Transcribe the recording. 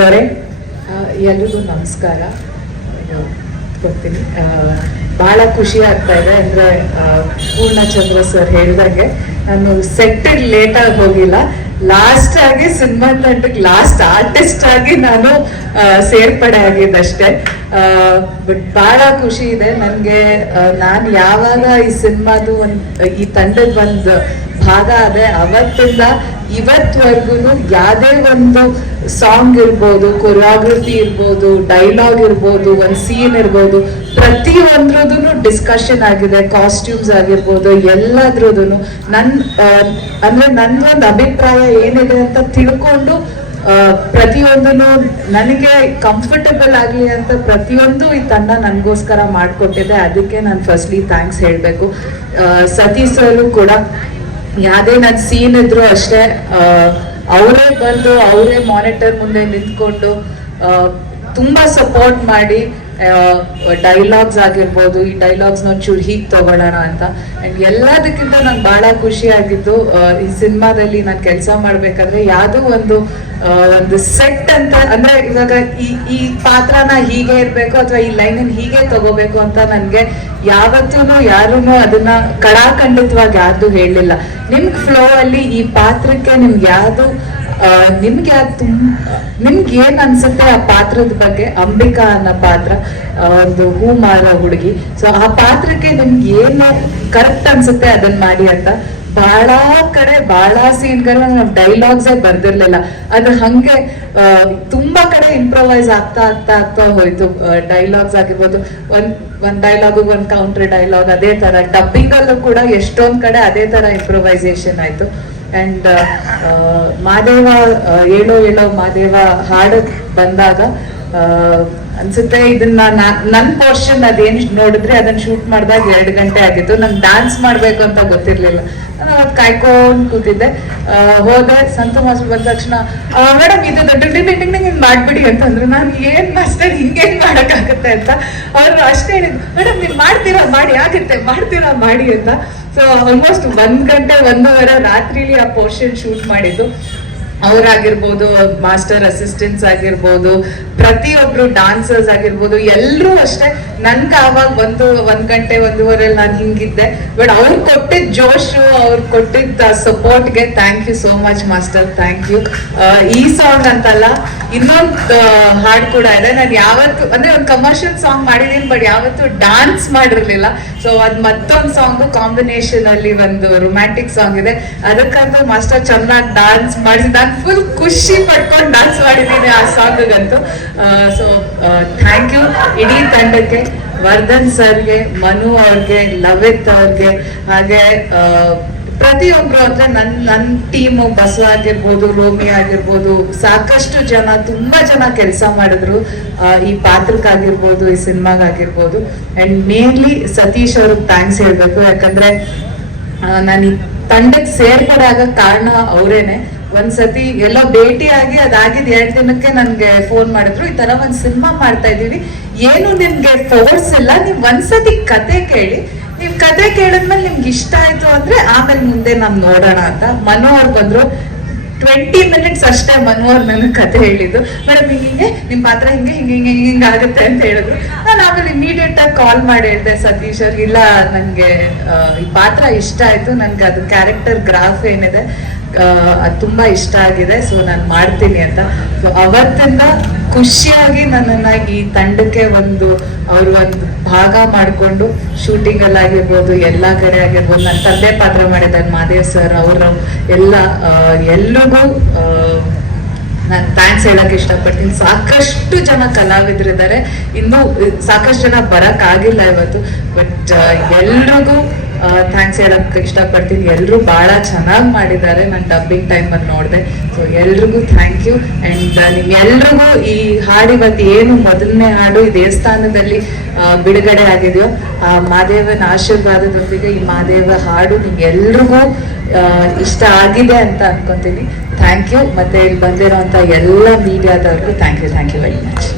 ಅವರೇ ಎಲ್ರಿಗೂ ನಮಸ್ಕಾರ. ಕೊಡ್ತೀನಿ. ಬಹಳ ಖುಷಿ ಆಗ್ತಾ ಇದೆ. ಅಂದರೆ ಪೂರ್ಣಚಂದ್ರ ಸರ್ ಹೇಳಿದಾಗೆ ನಾನು ಸೆಟ್ಟಿಗೆ ಲೇಟಾಗಿ ಹೋಗಿಲ್ಲ, ಲಾಸ್ಟ್ ಆಗಿ ಸಿನಿಮಾ ತಂಡಕ್ಕೆ ಲಾಸ್ಟ್ ಆರ್ಟಿಸ್ಟ್ ಆಗಿ ನಾನು ಸೇರ್ಪಡೆ ಆಗಿದ್ದಷ್ಟೇ. ಬಟ್ ಬಹಳ ಖುಷಿ ಇದೆ ನನಗೆ. ನಾನು ಯಾವಾಗ ಈ ಸಿನಿಮಾದು ಈ ತಂಡದ ಒಂದು ಭಾಗ ಅದೇ ಅವತ್ತಿಂದ ಇವತ್ವರೆಗೂ ಯಾವುದೇ ಒಂದು ಸಾಂಗ್ ಇರ್ಬೋದು, ಕೊರಿಯೋಗ್ರಫಿ ಇರ್ಬೋದು, ಡೈಲಾಗ್ ಇರ್ಬೋದು, ಒಂದು ಸೀನ್ ಇರ್ಬೋದು, ಪ್ರತಿಯೊಂದ್ರದ್ದು ಡಿಸ್ಕಷನ್ ಆಗಿದೆ. ಕಾಸ್ಟ್ಯೂಮ್ಸ್ ಆಗಿರ್ಬೋದು, ಎಲ್ಲದ್ರದ್ದು ಅಂದ್ರೆ ನನ್ನೊಂದು ಅಭಿಪ್ರಾಯ ಏನಿದೆ ಅಂತ ತಿಳ್ಕೊಂಡು ಪ್ರತಿಯೊಂದನ್ನು ನನಗೆ ಕಂಫರ್ಟಬಲ್ ಆಗಲಿ ಅಂತ ಪ್ರತಿಯೊಂದು ಈ ತಂಡ ನನಗೋಸ್ಕರ ಮಾಡಿಕೊಟ್ಟಿದೆ. ಅದಕ್ಕೆ ನಾನು ಫಸ್ಟ್ಲಿ ಥ್ಯಾಂಕ್ಸ್ ಹೇಳಬೇಕು. ಸತೀಶ್ ಸರ್ ಕೂಡ ಯಾವುದೇ ನನ್ನ ಸೀನ್ ಇದ್ರು ಅಷ್ಟೇ ಅವರೇ ಬಂದು ಅವರೇ ಮಾನಿಟರ್ ಮುಂದೆ ನಿಂತ್ಕೊಂಡು ತುಂಬಾ ಸಪೋರ್ಟ್ ಮಾಡಿ ಡೈಲಾಗ್ಸ್ ಆಗಿರ್ಬೋದು, ಈ ಡೈಲಾಗ್ಸ್ ಒಂಚೂರು ಹೀಗೆ ತಗೊಳ್ಳೋಣ ಅಂತ. ಅಂಡ್ ಎಲ್ಲದಕ್ಕಿಂತ ನಂಗೆ ಬಹಳ ಖುಷಿ ಆಗಿದ್ದು ಈ ಸಿನಿಮಾದಲ್ಲಿ ನಾನು ಕೆಲಸ ಮಾಡ್ಬೇಕಾದ್ರೆ ಯಾವುದೋ ಒಂದು ಸೆಟ್ ಅಂತ ಅಂದ್ರೆ ಇವಾಗ ಈ ಪಾತ್ರನ ಹೀಗೆ ಇರ್ಬೇಕು ಅಥವಾ ಈ ಲೈನ್ ಹೀಗೆ ತಗೋಬೇಕು ಅಂತ ನನ್ಗೆ ಯಾವತ್ತೂ ಯಾರೂ ಅದನ್ನ ಕಡಾಖಂಡಿತವಾಗಿ ಯಾರ್ದು ಹೇಳಲಿಲ್ಲ. ನಿಮ್ಗೆ ಫ್ಲೋ ಅಲ್ಲಿ ಈ ಪಾತ್ರಕ್ಕೆ ನಿಮ್ಗೆ ಏನ್ ಅನ್ಸುತ್ತೆ ಆ ಪಾತ್ರದ ಬಗ್ಗೆ, ಅಂಬಿಕಾ ಅನ್ನೋ ಪಾತ್ರ ಒಂದು ಹೂ ಮಾರ ಹುಡುಗಿ, ಸೊ ಆ ಪಾತ್ರಕ್ಕೆ ನಿಮ್ಗೆ ಏನು ಕರೆಕ್ಟ್ ಅನ್ಸುತ್ತೆ ಅದನ್ನ ಮಾಡಿ ಅಂತ. ಬಹಳ ಕಡೆ ಬಹಳ ಸೀನ್ಗಳನ್ನ ನಾವು ಡೈಲಾಗ್ಸೇ ಬರ್ದಿರ್ಲಿಲ್ಲ, ಅದು ಹಂಗೆ ತುಂಬಾ ಕಡೆ ಇಂಪ್ರೊವೈಸ್ ಆಗ್ತಾ ಹೋಯ್ತು. ಡೈಲಾಗ್ಸ್ ಆಗಿರ್ಬೋದು, ಒಂದ್ ಡೈಲಾಗು ಒಂದ್ ಕೌಂಟರ್ ಡೈಲಾಗ್, ಅದೇ ತರ ಡಬ್ಬಿಂಗ್ ಅಲ್ಲೂ ಕೂಡ ಎಷ್ಟೊಂದ್ ಕಡೆ ಅದೇ ತರ ಇಂಪ್ರೊವೈಸೇಷನ್ ಆಯ್ತು. ಅಂಡ್ ಮಾದೇವ ಏಳೋ ಮಾದೇವ ಹಾಡು ಬಂದಾಗ ಅನ್ಸುತ್ತೆ ಇದನ್ನ ನನ್ ಪೋರ್ಷನ್ ಅದೇನ್ ನೋಡಿದ್ರೆ ಅದನ್ನ ಶೂಟ್ ಮಾಡಿದಾಗ 2 ಗಂಟೆ ಆಗಿತ್ತು. ನಂಗೆ ಡಾನ್ಸ್ ಮಾಡ್ಬೇಕು ಅಂತ ಗೊತ್ತಿರ್ಲಿಲ್ಲ. ನಾನು ಅವತ್ತು ಕಾಯ್ಕೊಂಡ್ ಕೂತಿದ್ದೆ. ಹೋದೆ, ಸಂತು ಮಾಸ್ಟರ್ ಬಂದ ತಕ್ಷಣ ಮೇಡಮ್ ಇದು ಹಿಂಗ್ ಮಾಡ್ಬಿಡಿ ಅಂತಂದ್ರು. ನಾನು ಏನ್ ಮಾಸ್ಟರ್ ಹಿಂಗೇನ್ ಮಾಡಕ್ಕಾಗತ್ತೆ ಅಂತ ಅವ್ರು ಅಷ್ಟೇ ಹೇಳಿದ್ರು. ಮೇಡಮ್ ನೀವು ಮಾಡ್ತೀರಾ ಮಾಡಿ, ಆಗುತ್ತೆ ಮಾಡ್ತೀರಾ ಮಾಡಿ ಅಂತ. ಸೊ ಆಲ್ಮೋಸ್ಟ್ 1 ಗಂಟೆ 1:30 ರಾತ್ರಿಲಿ ಆ ಪೋರ್ಷನ್ ಶೂಟ್ ಮಾಡಿದ್ದು. ಅವರಾಗಿರ್ಬೋದು, ಮಾಸ್ಟರ್ ಅಸಿಸ್ಟೆಂಟ್ಸ್ ಆಗಿರ್ಬೋದು, ಪ್ರತಿಯೊಬ್ರು ಡಾನ್ಸರ್ಸ್ ಆಗಿರ್ಬೋದು, ಎಲ್ಲರೂ ಅಷ್ಟೇ. ನನ್ಗೆ ಆವಾಗ 1 ಗಂಟೆ 1:30 ನಾನು ಹಿಂಗಿದ್ದೆ. ಬಟ್ ಅವ್ರು ಕೊಟ್ಟಿದ್ದ ಜೋಶು, ಅವ್ರು ಕೊಟ್ಟಿದ್ದ ಸಪೋರ್ಟ್ಗೆ thank you so much master, thank you. ಈ ಸಾಂಗ್ ಅಂತಲ್ಲ, ಇನ್ನೊಂದು ಹಾಡು ಕೂಡ ಇದೆ. ನಾನು ಯಾವತ್ತು ಅಂದ್ರೆ ಒಂದು ಕಮರ್ಷಿಯಲ್ ಸಾಂಗ್ ಮಾಡಿದೀನಿ, ಬಟ್ ಯಾವತ್ತು ಡಾನ್ಸ್ ಮಾಡಿರ್ಲಿಲ್ಲ. ಸೊ ಅದ್ ಮತ್ತೊಂದು ಸಾಂಗ್ ಕಾಂಬಿನೇಷನ್ ಅಲ್ಲಿ ಒಂದು ರೊಮ್ಯಾಂಟಿಕ್ ಸಾಂಗ್ ಇದೆ. ಅದಕ್ಕಂತ ಮಾಸ್ಟರ್ ಚೆನ್ನಾಗಿ ಡಾನ್ಸ್ ಮಾಡಿಸಿ ನಾನು ಫುಲ್ ಖುಷಿ ಪಡ್ಕೊಂಡು ಡಾನ್ಸ್ ಮಾಡಿದ್ದೀನಿ ಆ ಸಾಂಗ್ಗಂತೂ. ಸೊ ಥ್ಯಾಂಕ್ ಯು ಇಡೀ ತಂಡಕ್ಕೆ, ವರ್ಧನ್ ಸರ್ಗೆ, ಮನು ಅವ್ರಿಗೆ, ಲವಿತ್ ಅವ್ರಿಗೆ, ಹಾಗೆ ಪ್ರತಿಯೊಬ್ರು ಅಂದ್ರೆ ನನ್ನ ಟೀಮು, ಬಸವ ಆಗಿರ್ಬೋದು, ರೋಮಿ ಆಗಿರ್ಬೋದು, ಸಾಕಷ್ಟು ಜನ, ತುಂಬಾ ಜನ ಕೆಲಸ ಮಾಡಿದ್ರು ಈ ಪಾತ್ರಕ್ಕಾಗಿರ್ಬೋದು, ಈ ಸಿನಿಮಾಗಾಗಿರ್ಬೋದು. ಅಂಡ್ ಮೇನ್ಲಿ ಸತೀಶ್ ಅವ್ರಿಗೆ ಥ್ಯಾಂಕ್ಸ್ ಹೇಳ್ಬೇಕು. ಯಾಕಂದ್ರೆ ನಾನು ಈ ತಂಡಕ್ಕೆ ಸೇರ್ಪಡೆ ಆಗಕ್ ಕಾರಣ ಅವರೇನೆ. ಒಂದ್ಸತಿ ಎಲ್ಲೋ ಭೇಟಿಯಾಗಿ ಅದಾಗಿದ್ 2 ದಿನಕ್ಕೆ ನನ್ಗೆ ಫೋನ್ ಮಾಡಿದ್ರು, ಈ ತರ ಒಂದ್ ಸಿನಿಮಾ ಮಾಡ್ತಾ ಇದೀವಿ, ಏನು ನಿಮ್ಗೆ ಫೋರ್ಸ್ ಇಲ್ಲ, ನೀವ್ ಒಂದ್ಸತಿ ಕತೆ ಕೇಳಿ, ನೀವ್ ಕತೆ ಕೇಳಿದ್ಮೇಲೆ ನಿಮ್ಗೆ ಇಷ್ಟ ಆಯ್ತು ಅಂದ್ರೆ ಆಮೇಲೆ ಮುಂದೆ ನಾವ್ ನೋಡೋಣ ಅಂತ. ಮನು ಅವ್ರು ಬಂದ್ರು, 20 ಮಿನಿಟ್ಸ್ ಅಷ್ಟೇ ಮನು ಅವ್ರು ನನಗೆ ಕತೆ ಹೇಳಿದ್ದು. ಮೇಡಮ್ ಹಿಂಗೆ ನಿಮ್ ಪಾತ್ರ ಹಿಂಗೆ ಆಗುತ್ತೆ ಅಂತ ಹೇಳಿದ್ರು. ನಾನು ಆಮೇಲೆ ಇಮಿಡಿಯೇಟ್ ಆಗಿ ಕಾಲ್ ಮಾಡಿ ಹೇಳ್ದೆ ಸತೀಶ್ ಅವ್ರಿಗೆ, ಇಲ್ಲ ನನ್ಗೆ ಈ ಪಾತ್ರ ಇಷ್ಟ ಆಯ್ತು, ನನ್ಗೆ ಅದು ಕ್ಯಾರೆಕ್ಟರ್ ಗ್ರಾಫ್ ಏನಿದೆ ಅದು ತುಂಬಾ ಇಷ್ಟ ಆಗಿದೆ, ಸೊ ನಾನು ಮಾಡ್ತೀನಿ ಅಂತ. ಸೊ ಅವತ್ತಿಂದ ಖುಷಿಯಾಗಿ ನನ್ನನ್ನ ಈ ತಂಡಕ್ಕೆ ಒಂದು ಭಾಗ ಮಾಡಿಕೊಂಡು ಶೂಟಿಂಗ್ ಅಲ್ಲಾಗಿರ್ಬೋದು, ಎಲ್ಲಾ ಕಡೆ ಆಗಿರ್ಬೋದು, ನನ್ನ ತಂದೆ ಪಾತ್ರ ಮಾಡಿದ್ದಾರೆ ಮಾದೇವ್ ಸರ್, ಎಲ್ರಿಗೂ ನಾನು ಥ್ಯಾಂಕ್ಸ್ ಹೇಳಕ್ ಇಷ್ಟಪಡ್ತೀನಿ. ಸಾಕಷ್ಟು ಜನ ಕಲಾವಿದರಿದ್ದಾರೆ, ಇನ್ನೂ ಸಾಕಷ್ಟು ಜನ ಬರಕ್ ಆಗಿಲ್ಲ ಇವತ್ತು, ಬಟ್ ಎಲ್ರಿಗೂ ಥ್ಯಾಂಕ್ಸ್ ಹೇಳಕ್ ಇಷ್ಟಪಡ್ತೀನಿ. ಎಲ್ಲರೂ ಬಹಳ ಚೆನ್ನಾಗಿ ಮಾಡಿದ್ದಾರೆ. ನಾನು ಡಬ್ಬಿಂಗ್ ಟೈಮಲ್ಲಿ ನೋಡಿದೆ. ಸೊ ಎಲ್ರಿಗೂ ಥ್ಯಾಂಕ್ ಯು. ಅಂಡ್ ನಿಮ್ಗೆಲ್ರಿಗೂ ಈ ಹಾಡು ಇವತ್ತು ಏನು ಮೊದಲನೇ ಹಾಡು ಈ ದೇವಸ್ಥಾನದಲ್ಲಿ ಬಿಡುಗಡೆ ಆಗಿದೆಯೋ, ಆ ಮಾದೇವನ ಆಶೀರ್ವಾದದೊಂದಿಗೆ ಈ ಮಾದೇವ ಹಾಡು ನಿಮ್ಗೆಲ್ರಿಗೂ ಇಷ್ಟ ಆಗಿದೆ ಅಂತ ಅನ್ಕೊಂತೀನಿ. Thank you. ಮತ್ತೆ ಇಲ್ಲಿ ಬಂದಿರೋಂಥ ಎಲ್ಲ ಮೀಡಿಯಾದವ್ರಿಗೂ ಥ್ಯಾಂಕ್ ಯು ವೆರಿ ಮಚ್.